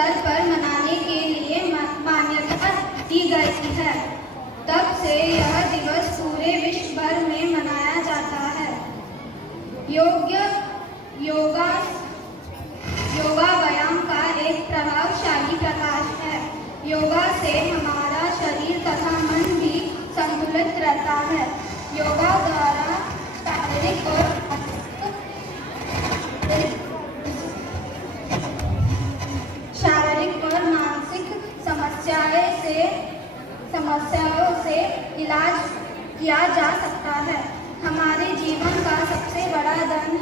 स्तर पर मनाने के लिए मान्यता दी गई है। तब से यह दिवस पूरे विश्व भर में मनाया जाता है। योगा व्यायाम का एक प्रभावशाली प्रकार है। योगा से हमारा शरीर तथा मन भी संतुलित रहता है। योगा द्वारा शारीरिक और मानसिक समस्याओं से इलाज किया जा सकता है। हमारे जीवन का सबसे बड़ा धन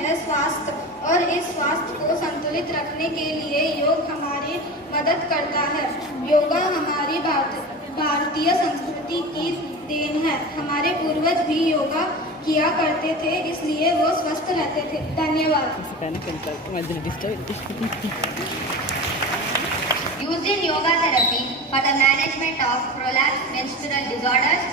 है स्वास्थ्य, और इस स्वास्थ्य को संतुलित रखने के लिए योग हमारी मदद करता है। योगा हमारी भारतीय संस्कृति की देन है। हमारे पूर्वज भी योगा किया करते थे, इसलिए वो स्वस्थ रहते थे। धन्यवाद। Used in yoga therapy for the management of prolapsed menstrual disorders,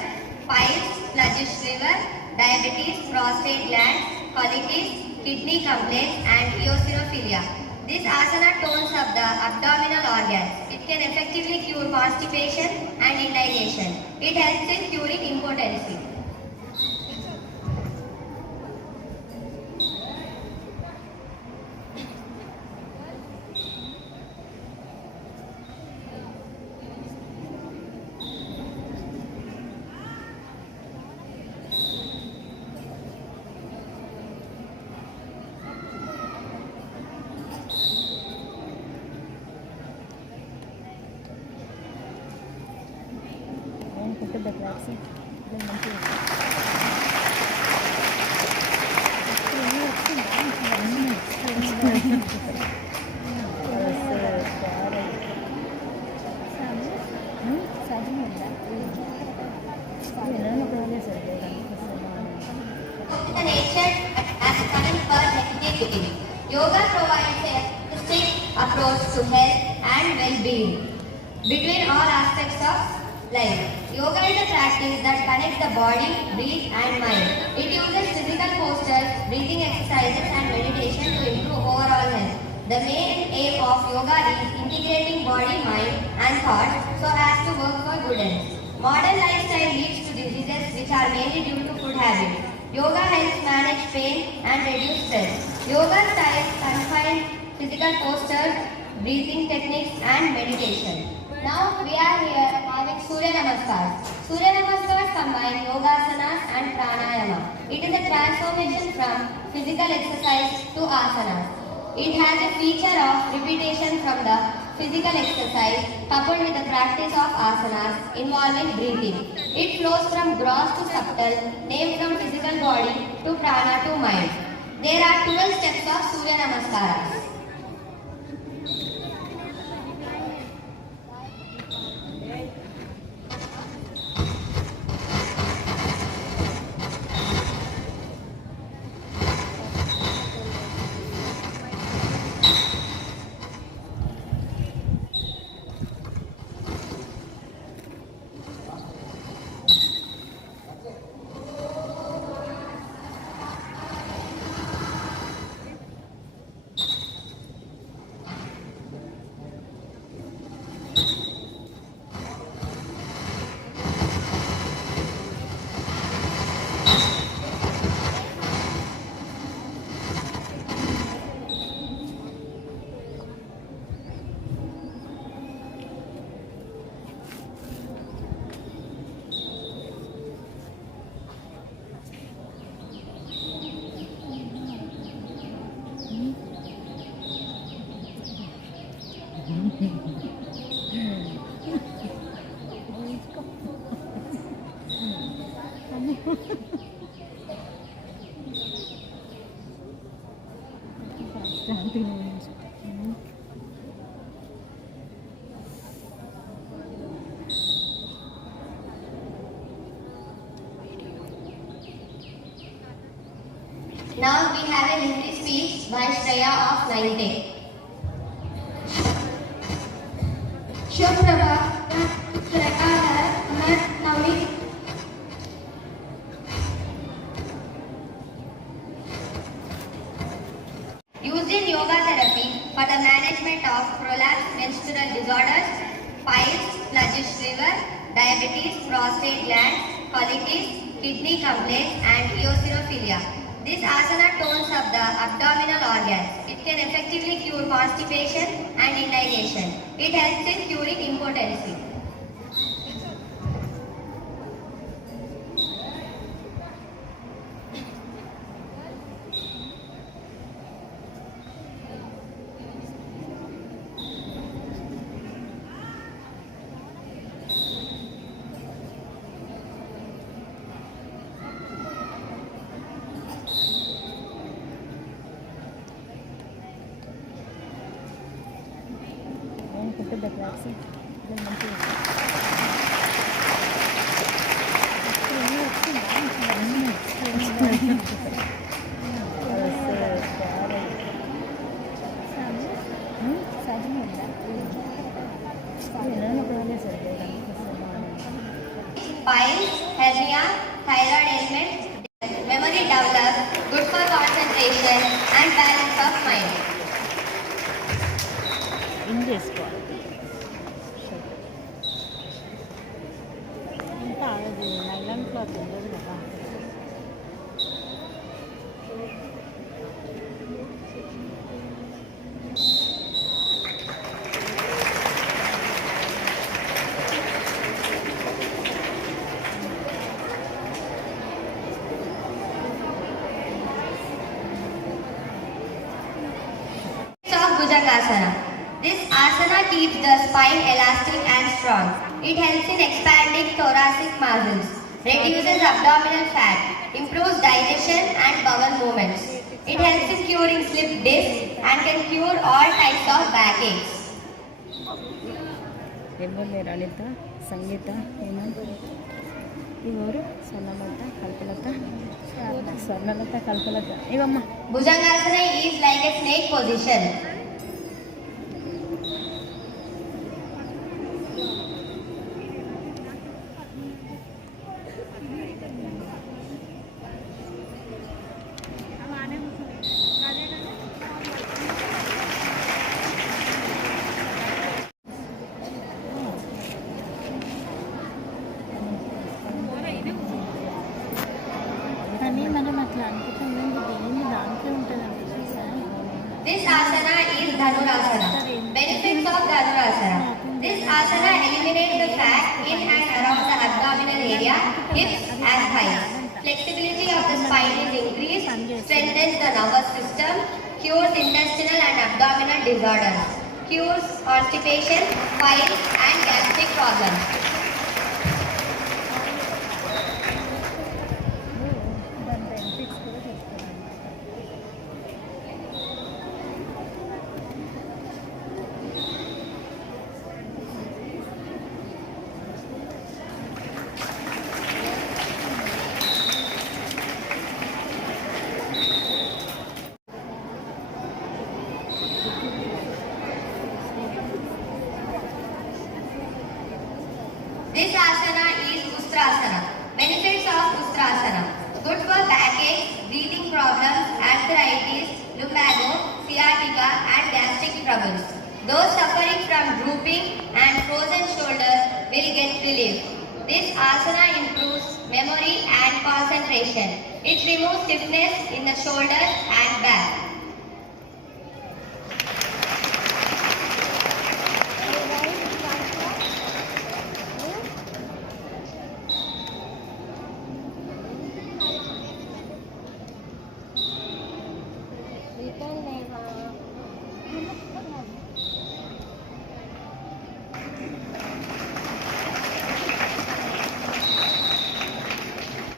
piles, sluggish liver, diabetes, prostate glands, colitis, kidney complaints, and eosinophilia. This asana tones up the abdominal organs. It can effectively cure constipation and indigestion. It helps in curing impotency. Yoga provides a holistic approach to health and well-being between all aspects of life. Yoga is a practice that connects the body, breath and mind. It uses physical postures, breathing exercises and meditation to improve overall health. The main aim of yoga is integrating body, mind and thought so as to work for good health. Modern lifestyle leads to diseases which are mainly due to food habits. Yoga helps manage pain and reduce stress. Yoga styles confine physical postures, breathing techniques and meditation. Now we are here having Surya Namaskar. Surya Namaskar combine yogasanas and pranayama. It is a transformation from physical exercise to asanas. It has a feature of repetition from the physical exercise coupled with the practice of asanas involving breathing. It flows from gross to subtle, named from physical body to prana to mind. There are 12 steps of Surya Namaskaras. Now we have a Hindi speech by Shreya of 9th. शुभ प्रभात, श्रेया है। मैं नवी diabetes, prostate gland, colitis, kidney complaints, and eosinophilia. This asana tones up the abdominal organs. It can effectively cure constipation and indigestion. It helps in curing impotency. పెద్ద class మంచిగా Piles, hernia, thyroid ailments, memory develops, good for concentration and balance of mind. In చేసుకోవాలి ఇంకా అది nylon cloth ఉండదు కదా Of Bhujangasana. This asana keeps the spine elastic and strong. It helps in expanding thoracic muscles, reduces abdominal fat, improves digestion and bowel movements. It helps in curing slip disc and can cure all types of backaches. ఎవరు లేరు అనిత సంగీత Hemant ఇవరు Swarnalatha Kalpalatha Swarnalatha Kalpalatha ఇవమ్మ Bhujangasana is like a snake position. కానీ మనం అట్లా అనుకుంటాం దేని దాంట్లో ఉంటుందండి చూసారా This asana is Dhanurasana. Benefits of Dhanurasana. This asana eliminates the fat in and around the abdominal area, hips and thighs. Flexibility of the spine is increased, strengthens the nervous system, cures intestinal and abdominal disorders, cures constipation, piles and gastric problems. దాని benefits కూడా చెప్తాను This asana is Ustrasana. Benefits of Ustrasana. Good for backache, breathing problems, arthritis, lumbago, sciatica and gastric troubles. Those suffering from drooping and frozen shoulders will get relief. This asana improves memory and concentration. It removes stiffness in the shoulders and back.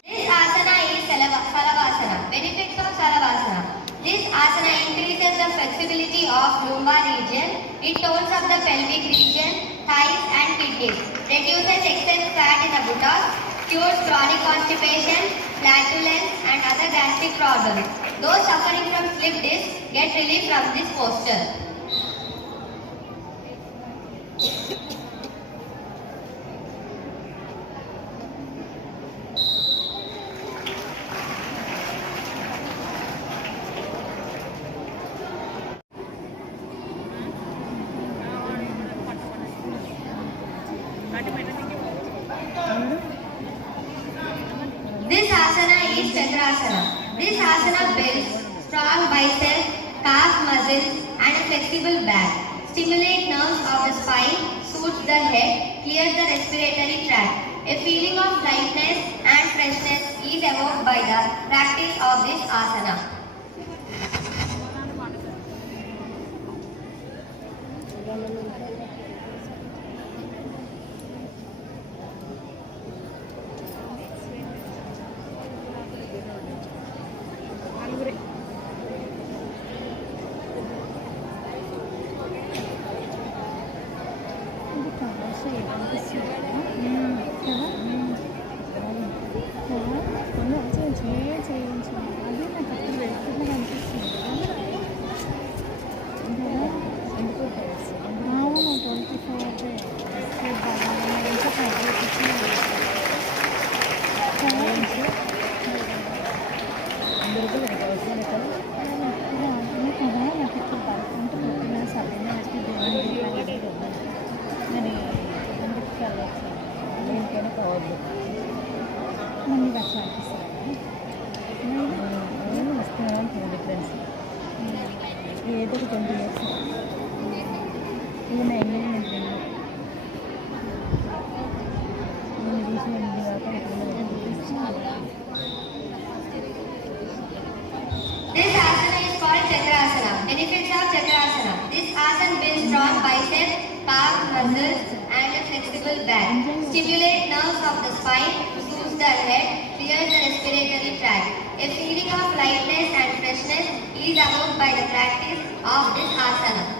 This asana is Salavasana. Benefits of Salavasana. This asana increases the flexibility of lumbar region. It tones up the pelvic region, thighs and kidneys. Reduces excess fat in the buttocks. Cures chronic constipation, flatulence and other gastric problems. Those suffering from slip disc get relief from this posture. asana is Chakrasana. This asana builds strong biceps, calf muscles and a flexible back. Stimulate nerves of the spine, soothes the head, clears the respiratory tract. A feeling of lightness and freshness is evoked by the practice of this asana. ఇది చాలా సేపు అనిపిస్తుంది కదా చేయించు అది నాకు అప్పుడు వెళ్తున్నది అనిపిస్తుంది అవును 24 అందరికీ అవసరం కదా నాకు ఇప్పుడు పడుకుంటూ పొద్దున సరైన దేవుని మరి ఎందుకు వెళ్ళచ్చు దేనికైనా కావద్దు మళ్ళీ అట్లా అనిపిస్తుంది వస్తున్నాను డిఫరెన్స్ ఏదో ఒక 20 ఇయర్స్ ఇది నా ఎంగేజ్మెంట్ నేను తీసిన దాకా This asana is called Chakrasana. Benefits of Chakrasana. This asana builds strong biceps, calf muscles and a flexible back. Stimulate nerves of the spine, soothes the head, clears the respiratory tract. A feeling of lightness and freshness is evoked by the practice of this asana.